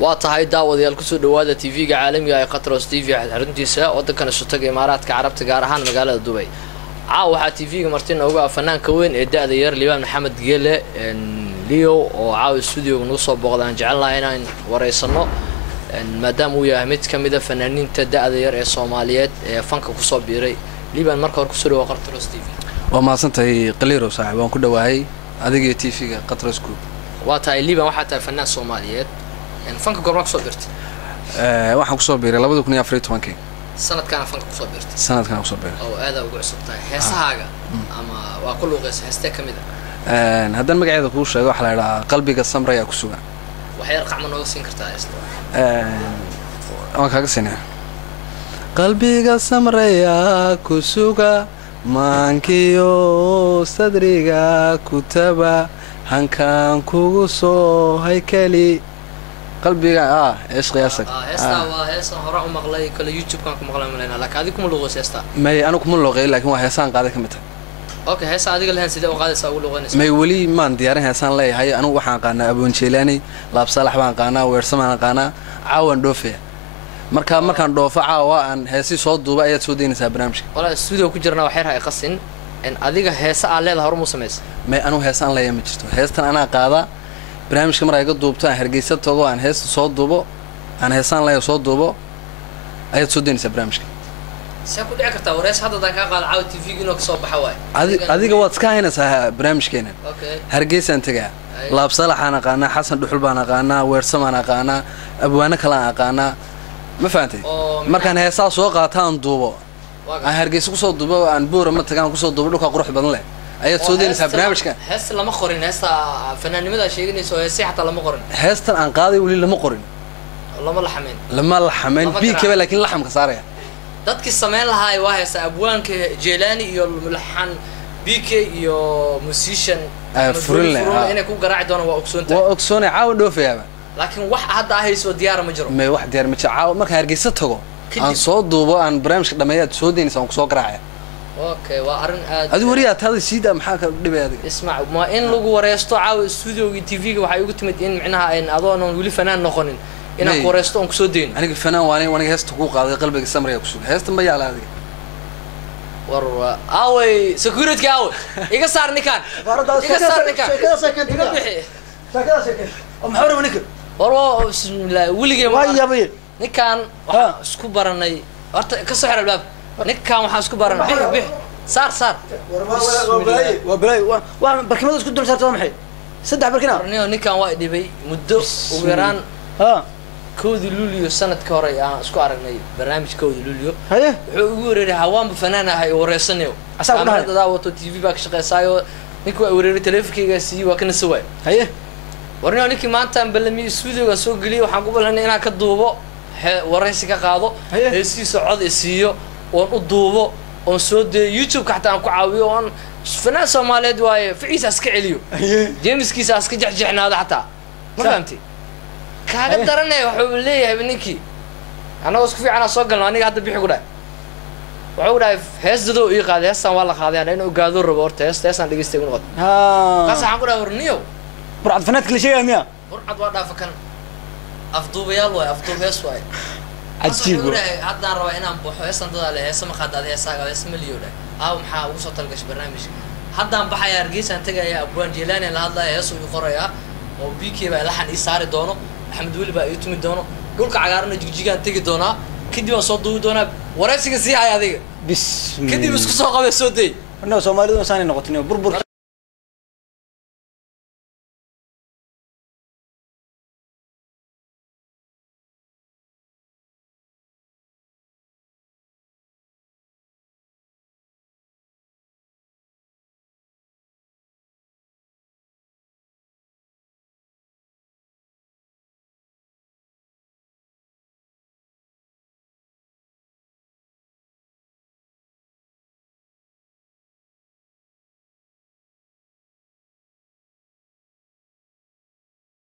واتهاي داوديال كسو دواده تي في عالمي ee Qatros TV xaruntiisa wadankan isu tagay Imaaraadka Carabta gaar ahaan magaalada Dubai waxa TV ga martina uga fanaanka weyn ee daada yar Liibaan Maxamed Geele Leo oo studio noo soo booqdaan jecelnahay inaan wareysano maadaama uu yahay mid kamid ah fanaaniinta daada yar ee Soomaaliyeed ee fanka ku soo biiray Liibaan marka hore ku soo dhawaaqay Qatros TV waa maasantay qaliiro saaxiib waan ku dhawahay adiga TV ga Qatros Group waa tahay Liibaan waxa tahay fanaan Soomaaliyeed fanka goorma ku soo birtay waxaan ku soo biiray 2014 sanadkan fanka ku soo birtay sanadkan ku soo biiray oo aad ugu cusubtahay heesahaaga ama waa ku luuqaysa heesta kamid haddaan magaceeda ku sheego waxa la yiraahdaa qalbiga samraya ku sugan waxa yar qacmo nooga siin kartaa heesta waan kaaga siinaa qalbiga samraya ku suga maankiyo sadriga kutaba hankan kugu soo haykali qalbiga ايش قياسك هسه وهسه هراء مقلي كل يوتيوب كان مقلي ملينا لك هذه كم لغه هسه ما انا كم لغه لكن waa heesaan qaada kamid اوكي هسه adiga lahayn sidee u qaadaysaa ugu luqaynaysaa may wali maan diyaarin heesaan leeyahay anigu waxaan qaanaa Aboon Jeelani laab salax baan qaanaa weersamaan qaanaa caawan dhoofe markaan dhoofo caawa aan heesi soo duuba ayaad soo deynaysaa barnaamijka wala studio ku jirna wax yar ay qasin in adiga heesa aan leedahay hor mu sameeyay may anu heesaan leeyahay ma jirto heestan ana qaada barnaamijka mar ay ka duubtaan Hargeysa tago aan hees soo duubo aan heesaan la soo duubo ayad soo deynaysaa barnaamijka see ku dhici kartaa wareys hadda ka qaad caaw TV inoo ka soo baxa waay adiga waad iska haynaysaa barnaamijkeena Hargeysa tagaa laab salaxana qaana Xasan Dhuxul baan qaana weersamaan qaana abwaana kala qaana ma faantay markaan heesaa soo qaataan duubo aan Hargeysa ku soo duubo aan boora ma tagaan ku soo duubo dhulka qurux badan leh ayad soo deynaysaa barnaamijka hees lama qorin heesta fanaanimada sheeganayso heesi xataa lama qorin heestan aan qaaday wali lama qorin lama la xameen biikaba laakiin la xamka saaraya dadkii sameyn lahaay waa heesa abwaanka Jeelani iyo mulxan BK iyo musician furinle inay ku garaaci doonaan waa ogsoonay caawa dhoofayaaba laakiin wax hadda ahayso diyaar ma jiro ma wax diyaar ma jiro caawa marka Hargeysa tago aan soo duubo aan barnaamijka dhameeyad soo deynaysaa aan ku soo garaacay اوكي وارن ادي وريات هذا سيده maxaa ka dhibay adiga isma ma in lagu wareesto caaw studio TV ga waxay ugu timid in macnaha in adoon wali fanaan noqonin in aan wareesto aan ku soo deyn aniga fanaan waana heesta ku qaaday qalbiga samriga ku sugan heesta ma yaala adiga warwa away security ka away iga saar nikan iga saar nikan oo maxaa rabaa nikan warwa bismillah waligay ma yaabay nikan waxa isku baranay horta ka soo xir albaab ninkan waxa isku baran bix saar waa barkimada isku dul saartay maxay saddex barkina ninkan waa dhibay muddo ugu yaraan koodi luliyo sanadka hore aan isku aragnay barnaamijkoodi luliyo wuxuu ugu wareeray hawaan fanaanahay wareysanayo asaga daawato TV baa ka shaqeysaayo ninku waa wareeray teleefankayga si waa kana soo waay warnaa ninkii maanta aan balami studio ga soo galiyay waxaan ku ballanay inaan ka duubo wareysi ka qaado heesiisa cod isiiyo oo u duubo oo soo de YouTube ka xataa aan ku caawiyo oo fanaan Soomaaliyeed waaye ficiisa iska celiyo Jameskiisa iska jexjexnaada xataa ma fahamtay kaaga daranay wuxuu leeyahay ninkii anaga isku fiican soo galno aniga hadda bixi ku dhaay wuxuu dhaay heesdado ii qaaday heestan waa la qaaday aan inuu gaado rabo horta heestan dhageystay ugu qad qaas waxaan ku dhaay warniyo burcad fanaadka la sheegay miya burcad waa dhaafakan afduubayaal way afduubees way عجيب هذا رأي أنا بحو هسه ضد عليه هسه ما خد عليه هسه مليون أو محا وصل تلقش برنامج هذا بحيا يرجيس أنت جاي أبوان جيلاني لهذا هسه يقرأ وبيكي بقى لحن إسارة دونه محمد ولي بقى يتم دونه يقولك عقارنا جيجان تيجي دونا كدي وصل دونا ورأسك سيا هذه بس كدي بس قصة قبل سودي أنا سومالي دوساني نقطني بربر